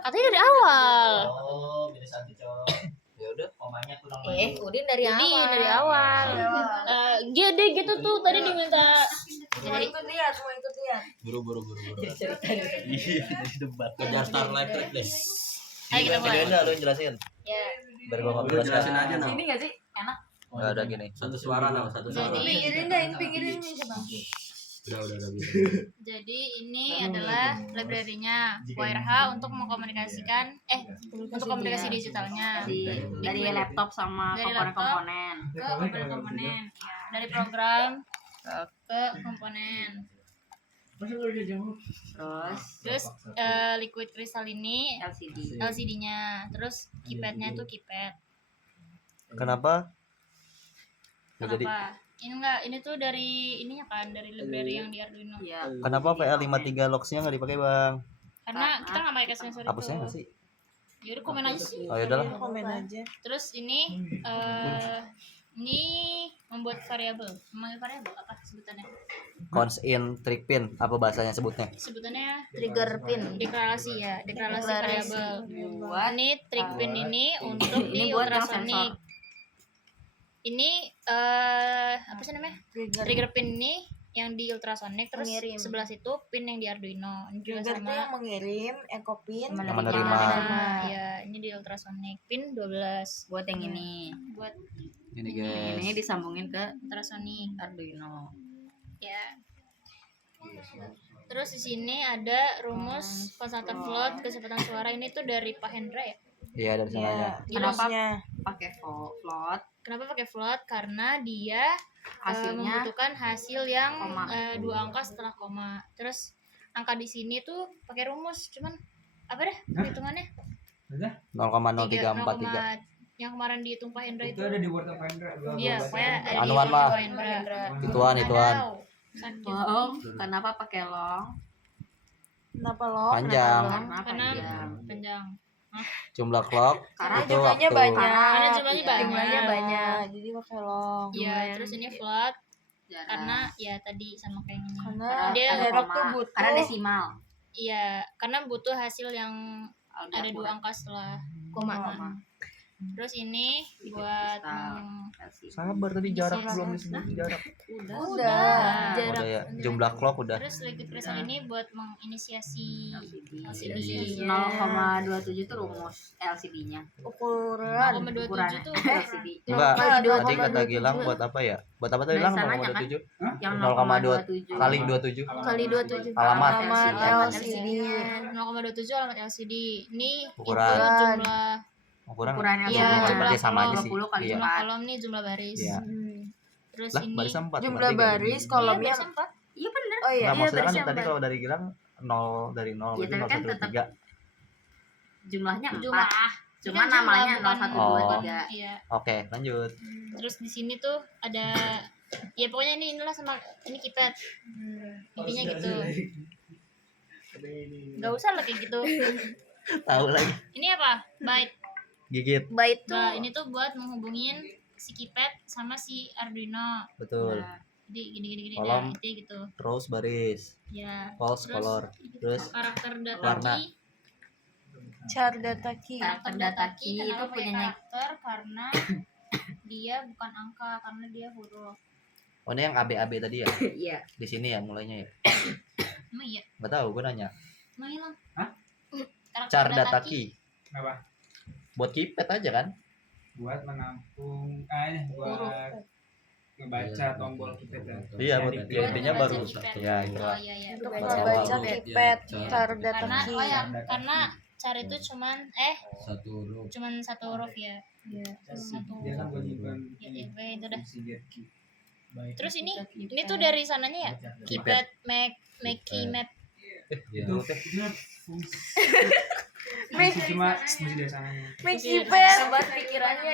Katanya dari awal. Oh, beda satu, Cok. Ya udah, komanya kurang lagi. Udin dari awal. Dari awal. Dia gitu tuh tadi diminta. Mau ikut lihat. Buru. Iya, Jadi debat. Kejar Starlight Trek deh. Ayo kita mulai. Videonya lu jelasin. Ya. Biar gua ngobrol Jelasin aja nah. Sini nggak sih? Enak. Enggak ada gini. Satu suara nah, satu suara. Jadi- Pinggirin nih coba. Udah bisa. Jadi ini adalah library-nya WRH untuk mengkomunikasikan untuk komunikasi digitalnya Dari laptop sama Dari laptop. komponen-komponen. ke komponen-komponen. Dari program ke komponen. Terus liquid crystal ini LCD. LCD-nya, terus keypad-nya itu keypad. Kenapa? Jadi Kenapa? Ini tuh dari ininya kan, dari library yang di Arduino. Iya. kenapa PL53 locks-nya enggak dipakai, Bang? Karena kita nggak pakai sensor itu. Hapusnya enggak sih? Yaudah komen aja sih. Oh, ya udahlah. Komen aja. Terus ini membuat variabel. Memanggil variabel apa sebutannya? Cons in trick pin, apa bahasanya sebutnya? Sebutannya Trigger pin. deklarasi Deklarasi. variabel. Buat Ini trick pin ini untuk di ini buat yang ultrasonic. Ini apa sih namanya? Trigger pin ini yang di ultrasonic, terus Mengirim. sebelah situ pin yang di Arduino. Ini juga Trigger itu yang sama. mengirim, ekopin, Menerima. Ya, ini di ultrasonic pin 12 buat yang ini. buat Ini guys. Ini disambungin ke ultrasonic. Arduino. Ya. Terus di sini ada rumus konstantan float kecepatan suara. Ini tuh dari Pak Hendra ya. Iya, dari sananya. Kenapa Rumusnya. pakai float? Kenapa pakai float? Karena dia Hasilnya membutuhkan hasil yang koma. 2 angka setelah koma. Terus angka di sini tuh pakai rumus, cuman apa deh hitungannya? 0,0343. Yang kemarin dihitung Pak Hendra itu. Itu ada di Word of Hendra. Iya, pokoknya ada di Anuan lah. Pak Hendra. Ituan. Aduh, sakit. Oh, kenapa pakai long? Kenapa lo? Panjang. Karena Karena panjang. panjang. Jumlah clock Karena itu jumlahnya waktu. banyak. Karena jumlahnya banyak. Jumlahnya banyak. Jadi pakai lo. Iya, terus ini flat Jarang. karena ya tadi sama kayak ini. Karena Dia jarak koma. tuh butuh. Karena desimal. Iya, karena butuh hasil yang ada 2 angka setelah koma. Terus ini buat Sabar tadi jarak Iya, belum iya. disebut jarak. Udah. jarak. Udah ya, jumlah clock udah. Terus liquid crystal ini buat menginisiasi LCD 0,27 itu rumus LCD-nya. Ukuran. 0,27 tuh LCD. Enggak, Kali tadi 2,27. kata Gilang buat apa ya? Buat apa tadi Gilang? Sananya kan? 0,27 Yang 0,2 kali 27 Kali 27. Alamat. Alamat LCD. LCD. 0,27 alamat LCD. Ini Ukuran. itu jumlah ukuran Ukurannya Iya, berarti sama aja sih. 20 kali Iya. jumlah kolom nih jumlah baris. Iya. Terus Lah, ini baris 4. Jumlah baris, kolomnya. baris 4. Iya benar. Oh iya. Nah, maksudnya kan barisnya tadi empat. kalau dari Gilang 0 dari 0 Iya, berarti tapi 0 kan 1 tetap 3. Jumlahnya 4. Jumlah. Cuma Kan jumlah, namanya bukan 01, Oh. 2, 3. Iya. Oke, lanjut. Terus di sini tuh ada ya pokoknya inilah sama ini keypad. Intinya gitu. Gak usah lah kayak gitu. Tahu lagi. Ini apa? Byte. Gigit. Byte tuh. Nah, ini tuh buat menghubungin si keypad sama si Arduino. Betul. Nah, jadi gini Kolom. nah, intinya gitu. Terus baris. Ya. False Terus color. Terus karakter data warna. key. Char data key. Karakter Data data key key itu kenapa pakai punyanya- karakter karena dia bukan angka, karena dia huruf. Oh, ini yang AB tadi ya? Iya. Di sini ya mulainya ya? Emang iya? Enggak tahu, gue nanya. Emang hilang? Hah? Karakter Char data key. Kenapa? Buat keypad aja kan? Buat menampung ini buat ngebaca tombol keypad ya. Iya, buat Yang di- ya, intinya Baca baru. keypad. Ya, itulah. Oh iya iya. Untuk Baca membaca bawah. keypad. Iya. Char data Karena key. oh ya, karena cara itu cuman Satu huruf. satu huruf ya. Satu. Dia kan buat nyimpan Ya, ya, pokoknya itu dah. secret key. Baik. Terus ini tuh dari sananya ya? Keypad make key map. Iya. Itu fungsi Make cuma fungsi dari sananya. make keypad. Sobat pikirannya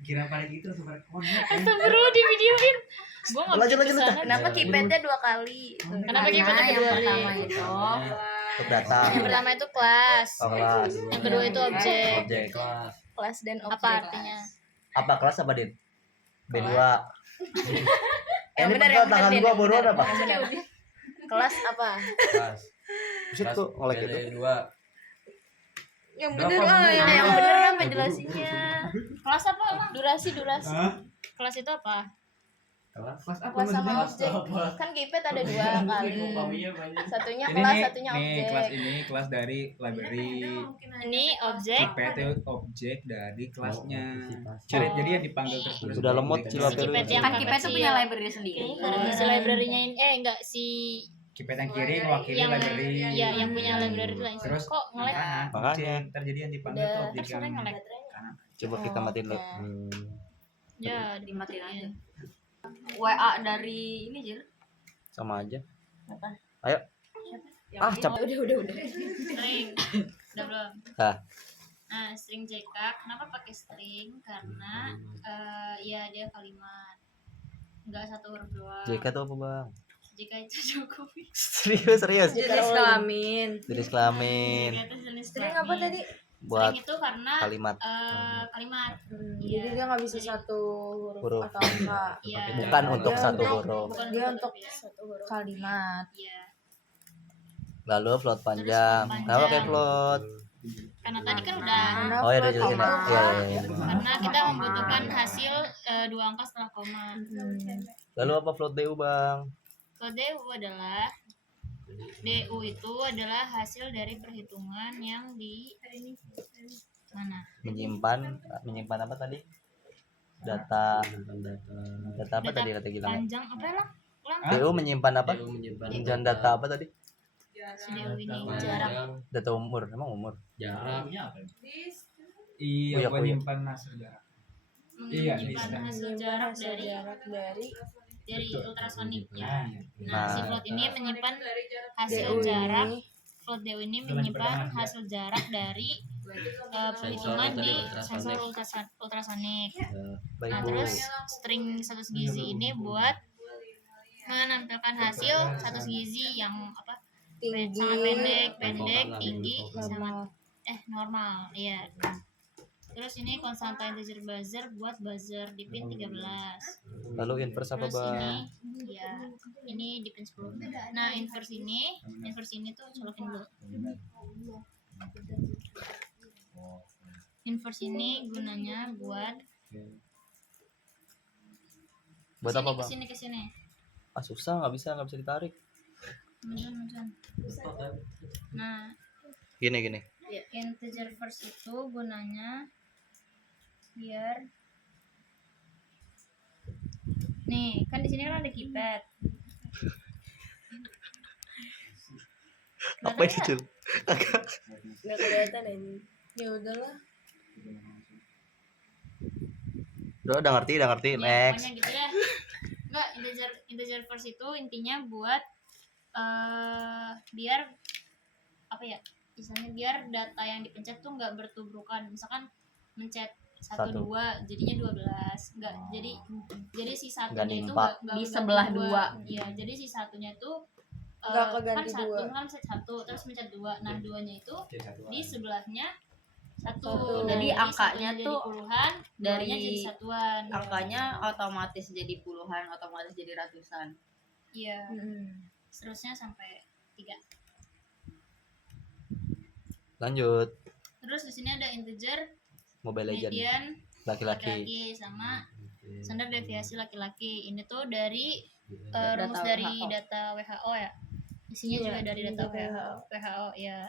Kira pada gitu atau pada konek. Astagfirullah di videoin. Gua enggak Lanjut, bikin lanjut, kesana. Kenapa keypadnya 2 kali? Kenapa keypadnya Karena yang kedua pertama kali? itu Untuk data. Yang pertama itu kelas. Oh, kelas. Yang kedua itu objek. Objek. Kelas. Kelas dan objek. Apa artinya? Apa kelas apa, Din? B2. Yang Ini benar, betul yang tangan benar, gua Din, buruan yang apa? benar. Kelas apa? Kelas. Buset tuh ngelek gitu. BD2. Yang Berapa bener menit? yang bener apa jelasinnya? Kelas apa emang? Durasi. Hah? Kelas itu apa? Kelas apa Kelas sama maksudnya? objek. Kan GIPET ada 2 kali. Satunya Ini kelas, nih, satunya nih objek. kelas ini kelas dari library. Ini objek. Cipet itu objek dari kelasnya. Cip. Jadi yang dipanggil terus. Udah lemot objek. Cila Peru. Cipet yang Kan kita tuh punya library sendiri. Si library-nya ini enggak si Cipet yang kiri mewakili yang library. ya yang punya library itu lain. Terus Kok nge-lag? Makanya. objek. Terjadi yang dipanggil Udah. tuh objek Terus sering yang nge-lag. Coba kita matiin dulu. Ya, Dimatiin aja. WA dari ini Jir. Sama aja. Apa? Ayo. Ah, capek. Udah. String. Udah belum? Ah. Nah, string JK kenapa pakai string? Karena ya dia kalimat. Enggak satu huruf doang. JK tuh apa, Bang? JK itu Jokowi. Serius. Jenis kelamin. Jenis kelamin. JK itu jenis String kelamin. apa tadi? Buat String itu karena kalimat. kalimat. Jadi dia nggak bisa satu huruf Huruf. atau angka. Iya. Bukan untuk Dia satu untuk- huruf. Bukan Dia huruf, untuk ya. satu huruf kalimat. Iya. Lalu float panjang. Terus float Kenapa kayak panjang. float? Karena tadi kan udah Oh ya udah jelasin ya. Iya. karena kita membutuhkan hasil 2 angka setelah koma. Lalu apa float DU, Bang? Kalau DU adalah DU itu adalah hasil dari perhitungan yang di mana? Menyimpan apa tadi? Data apa tadi kata Gilang? Panjang apa lah? Ulang. DU menyimpan apa? Menyimpan data apa tadi? Si DU ini jarak. Data umur. Emang umur? Jarak. Iya, Iya, menyimpan hasil jarak. Iya, Menyimpan bisa. hasil jarak dari dari ultrasonik ya. Nah, iya. Nah, si Nah. float ini menyimpan hasil DU jarak. ini. Float DU ini menyimpan hasil jarak dari perhitungan di sensor ultrasonik. Baik, Nah, Bu. terus string 1 gizi ini buat menampilkan hasil 1 gizi yang apa? tinggi, Sangat pendek, tinggi, sama normal. Iya. Terus ini konstanta integer buzzer buat buzzer di pin 13. Lalu inverse apa, Terus Bang? ini di pin 10. Nah, inverse ini tuh colokin dulu. Inverse ini gunanya buat Buat apa, Bang? kesini. Ah, susah, nggak bisa ditarik. Munculin. Nah, Gini. integer first itu gunanya biar nih kan di sini kan ada keypad. Apa itu, Cil? nggak kelihatan ini. Ya udahlah. Udah ngerti. Ya, Next. pokoknya gitu ya. Enggak, integer first itu intinya buat biar apa ya? Misalnya biar data yang dipencet tuh nggak bertubrukan. Misalkan mencet 1 Satu. 2 jadinya 12. Enggak. Jadi si Nggak satunya itu nimpa. nggak Di ganti sebelah dua. dua. Iya, jadi si satunya itu Nggak kan keganti satu dua. kan mencet 1 terus mencet 2. Nah, 2-nya itu di sebelahnya satu. Satu. Jadi Nah, angkanya satunya tuh jadi puluhan, dari duanya jadi satuan. Angkanya otomatis jadi puluhan, otomatis jadi ratusan. Iya. Seterusnya sampai 3. Lanjut. Terus di sini ada integer, Mobile Legend. median, Laki-laki. laki-laki sama standar deviasi laki-laki. Ini tuh dari rumus Data dari WHO. data WHO ya. Isinya juga dari data WHO ya.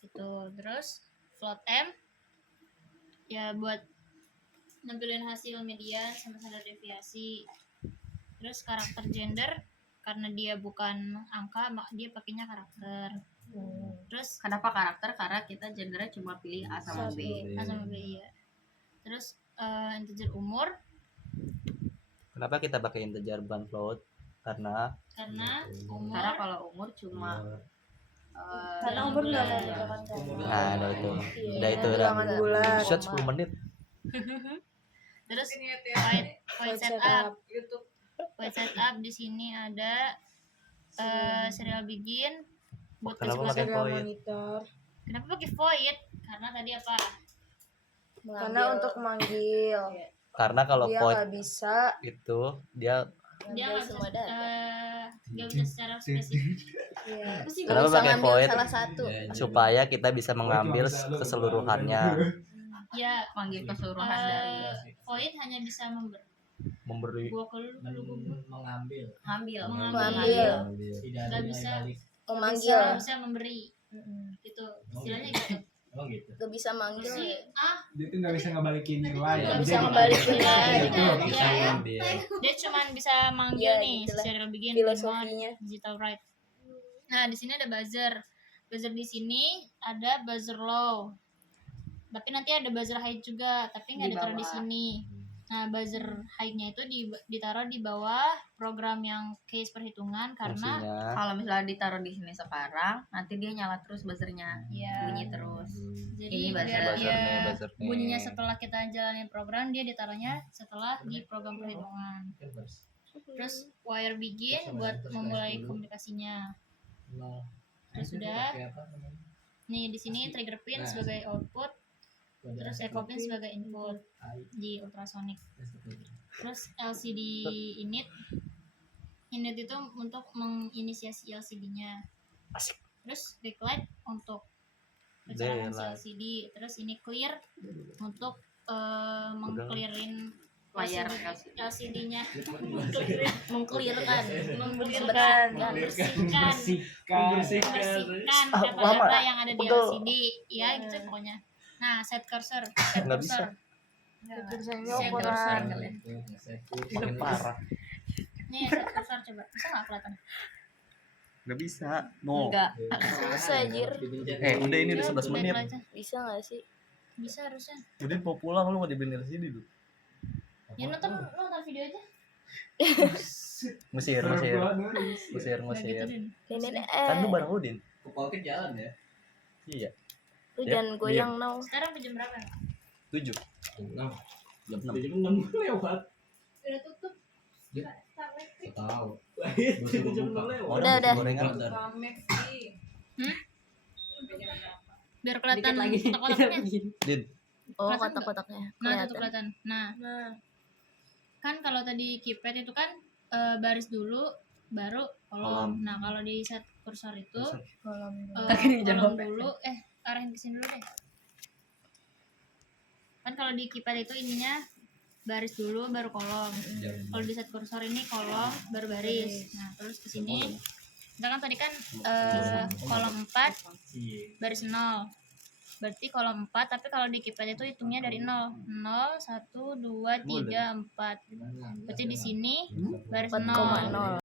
Itu terus float M ya buat nampilin hasil median sama standar deviasi. Terus karakter gender karena dia bukan angka, dia pakainya karakter. Terus Kenapa karakter? Karena kita gendernya cuma pilih A sama B. A sama B ya. Terus integer umur Kenapa kita pakai integer bukan float? Karena umur Karena kalau umur cuma Karena umur nggak mau misalkan nah, udah itu. Iya, Udah itu udah. bilangan bulan. Buset 10 menit. terus void setup di sini ada serial begin buat Kenapa pakai serial void? monitor. kenapa pakai void karena tadi apa Karena untuk manggil Karena kalau dia void nggak bisa itu dia dia Ngambil semua data. nggak bisa secara spesifik. Iya. Apa sih Kenapa Bisa pakai ngambil void? salah satu. Supaya kita bisa mengambil keseluruhannya, Ya, Manggil keseluruhan dari void hanya bisa memberi. gua ke lu gua. mengambil ngambil. Mengambil. tidak Nggak ada bisa. nilai balik. Memanggil. Nggak bisa memberi Mm-mm. gitu istilahnya gitu. Oh gitu. Gak bisa manggil. Sih, Dia tuh nggak bisa ngebalikin nilai. Nggak bisa Jadi, ngebalikin itu nilai. bisa Iya. ngambil. dia cuman bisa manggil Ya, nih gitulah. serial begin, Filosofinya. remote, digital right. Nah di sini ada buzzer. Buzzer di sini ada buzzer low. Tapi nanti ada buzzer high juga, tapi nggak Di ditaruh di bawah. sini. Nah buzzer high-nya itu ditaruh di bawah program yang case perhitungan karena Fungsinya Kalau misalnya ditaruh di sini sekarang, nanti dia nyala terus buzzernya, ya bunyi terus. jadi Ini biar buzzer. dia buzzer nih. bunyinya setelah kita jalanin program dia ditaruhnya setelah di program perhitungan. Terus wire begin buat memulai komunikasinya. Terus sudah. Nih di sini trigger pin sebagai output, terus echo pin sebagai input di ultrasonic. Terus LCD init itu untuk menginisiasi LCD-nya. Asik. Terus backlight untuk Daylight. pencerahan si LCD. Terus ini clear untuk mengclearin Layar LCD-nya. Mengklirkan. Membersihkan kata-kata yang ada di Pegel. LCD ya gitu pokoknya. Nah set cursor, Nggak bisa. Set cursor. Makin parah. Nih set cursor coba bisa nggak kelihatan? Nggak bisa. No. enggak. Bisa anjir. Udah ini udah Coba 11 menit. backlight aja. Bisa gak sih? Bisa harusnya. Udah mau pulang lu mau dibeliin sini dulu. Ya nonton video aja. Mesir. Nah, gitu Mesir. Din. Ini Kan lu bareng Udin. Ke Polkit jalan ya. Iya. lu Ya, jangan goyang now. Sekarang jam berapa? 7. Jam 6. Jam 6. Jam 6 lewat. Udah tutup. Tahu. Jam 6 lewat. Udah. Gorengan. Biar kelihatan Dikit lagi. kotak-kotaknya. Din. Oh, Kelihatan kotak-kotaknya. Nah, tuh Kelihatan. kelihatan. Nah, kan kalau tadi keypad itu kan baris dulu baru kolom. Nah, kalau di set kursor itu Kolom. kolom dulu arahin ke sini dulu deh. Kan kalau di keypad itu ininya baris dulu baru kolom. Kalau di set kursor ini kolom baru baris. Nah, terus ke sini. Misalkan tadi kan kolom 4 baris 0. Berarti kolom 4, tapi kalau di keypad itu hitungnya dari 0. 0 1 2 3 4. Berarti di sini baris 0. 4,0.